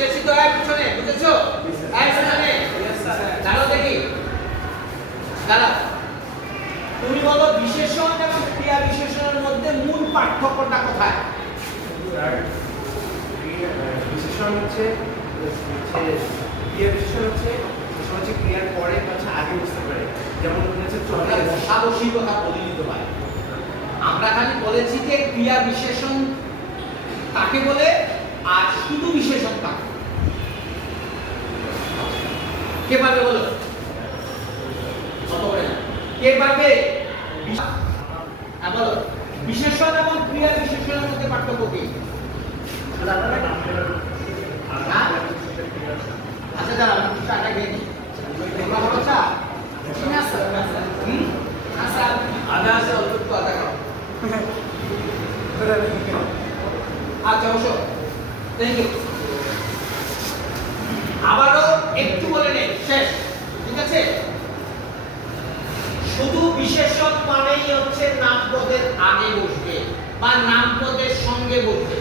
বুঝেছি তো এক পিছনে বুঝেছ? এক পিছনে। দাঁড়াও দেখি। দাঁড়াও। তুমি বলো বিশেষণ এবং ক্রিয়া বিশেষণের মধ্যে মূল পার্থক্যটা কোথায়? বিশেষণ হচ্ছে ক্রিয়া বিশেষণ হচ্ছে হচ্ছে ক্রিয়ার পরে হচ্ছে আগে বুঝতে পারে। যেমন হচ্ছে চলে আমরা বসাবসি কথা বলিনি তো ভাই। আমরা খালি বলেছি যে ক্রিয়া বিশেষণ কাকে বলে? আর শুধু বিশেষণ কাকে কে পারবে বলো? কে পারবে? হ্যাঁ, বলো। বিশেষণ এবং ক্রিয়া বিশেষণের মধ্যে পার্থক্য কি? হ্যাঁ? আচ্ছা দাঁড়াও আমি কিছু আটা খেয়ে নিই। তোমরা ভালো চা? ঠিক আছে হুম? আদা আছে অল্প একটু আদা খাও। আচ্ছা বসো। থ্যাংক ইউ শুধু বিশেষক মানেই হচ্ছে নামপদের আগে বসবে বা নামপদের সঙ্গে বসবে।